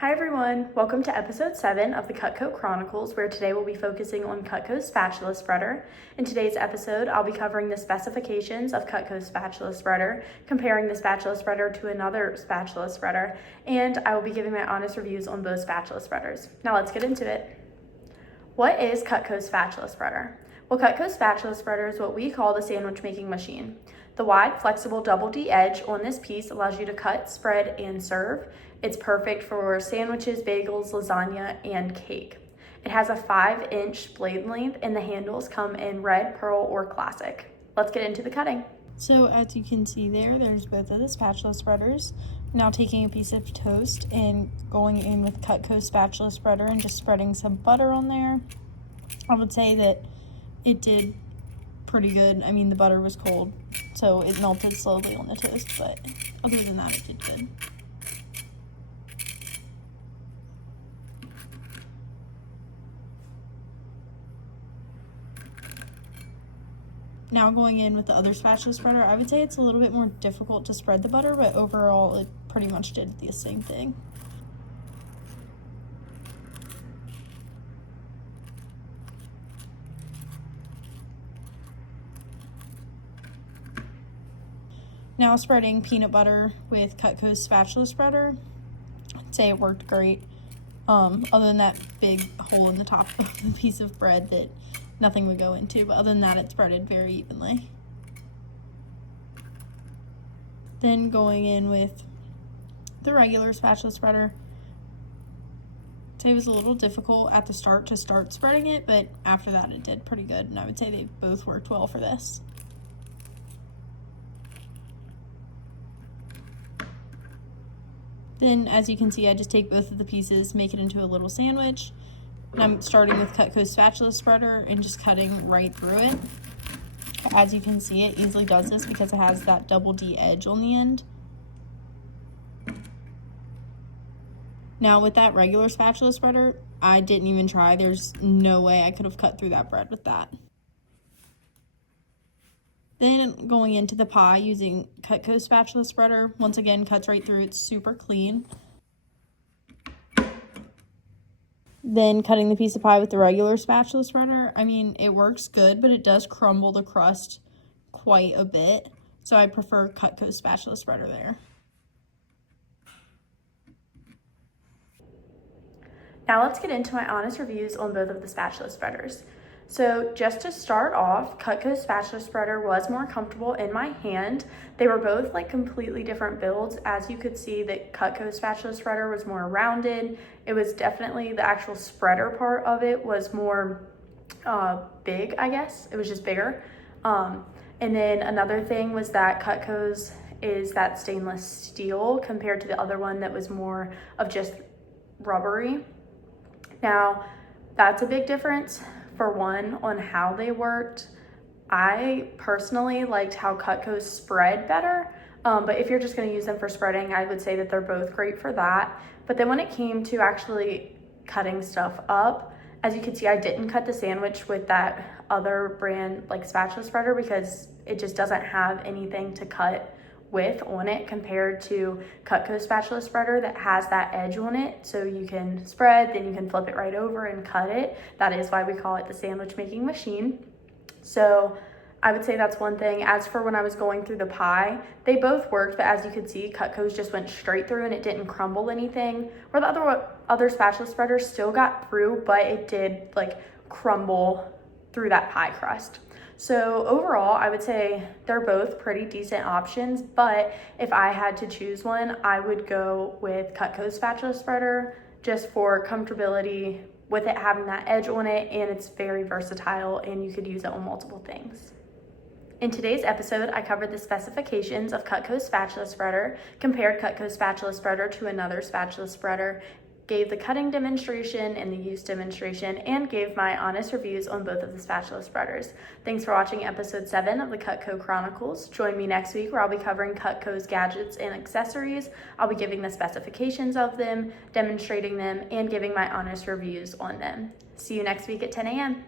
Hi everyone, welcome to episode 7 of the Cutco Chronicles, where today we'll be focusing on Cutco's Spatula Spreader. In today's episode, I'll be covering the specifications of Cutco's Spatula Spreader, comparing the spatula spreader to another spatula spreader, and I will be giving my honest reviews on both spatula spreaders. Now let's get into it. What is Cutco's Spatula Spreader? Well, Cutco's Spatula Spreader is what we call the sandwich making machine. The wide, flexible double D edge on this piece allows you to cut, spread, and serve. It's perfect for sandwiches, bagels, lasagna, and cake. It has a 5-inch blade length and the handles come in red, pearl, or classic. Let's get into the cutting. So as you can see there's both of the spatula spreaders. Now taking a piece of toast and going in with Cutco Spatula Spreader and just spreading some butter on there. I would say that it did pretty good. I mean, the butter was cold, so it melted slowly on the toast, but other than that, it did good. Now going in with the other spatula spreader, I would say it's a little bit more difficult to spread the butter, but overall it pretty much did the same thing. Now spreading peanut butter with Cutco's Spatula Spreader, I'd say it worked great. Other than that big hole in the top of the piece of bread that nothing would go into, but other than that, it spreaded very evenly. Then going in with the regular spatula spreader, I'd say it was a little difficult at the start to start spreading it, but after that it did pretty good, and I would say they both worked well for this. Then, as you can see, I just take both of the pieces, make it into a little sandwich. And I'm starting with Cutco's Spatula Spreader and just cutting right through it. As you can see, it easily does this because it has that double D edge on the end. Now with that regular spatula spreader, I didn't even try. There's no way I could have cut through that bread with that. Then going into the pie using Cutco Spatula Spreader, once again cuts right through, it's super clean. Then cutting the piece of pie with the regular spatula spreader, I mean, it works good, but it does crumble the crust quite a bit. So I prefer Cutco Spatula Spreader there. Now let's get into my honest reviews on both of the spatula spreaders. So just to start off, Cutco's Spatula Spreader was more comfortable in my hand. They were both like completely different builds. As you could see, that Cutco's Spatula Spreader was more rounded. It was definitely, the actual spreader part of it was more big, I guess. It was just bigger. And then another thing was that Cutco's is that stainless steel compared to the other one that was more of just rubbery. Now, that's a big difference. For one, on how they worked. I personally liked how Cutco's spread better, but if you're just going to use them for spreading, I would say that they're both great for that. But then when it came to actually cutting stuff up, as you can see, I didn't cut the sandwich with that other brand like spatula spreader because it just doesn't have anything to cut with on it compared to Cutco Spatula Spreader that has that edge on it, so you can spread, then you can flip it right over and cut it. That is why we call it the sandwich making machine. So I would say that's one thing. As for when I was going through the pie, they both worked, but as you could see, Cutco's just went straight through and it didn't crumble anything, where the other spatula spreaders still got through, but it did like crumble through that pie crust. So overall, I would say they're both pretty decent options, but if I had to choose one, I would go with Cutco's Spatula Spreader just for comfortability with it having that edge on it, and it's very versatile and you could use it on multiple things. In today's episode, I covered the specifications of Cutco's Spatula Spreader, compared Cutco's Spatula Spreader to another spatula spreader, gave the cutting demonstration and the use demonstration, and gave my honest reviews on both of the spatula spreaders. Thanks for watching episode 7 of the Cutco Chronicles. Join me next week where I'll be covering Cutco's gadgets and accessories. I'll be giving the specifications of them, demonstrating them, and giving my honest reviews on them. See you next week at 10 a.m.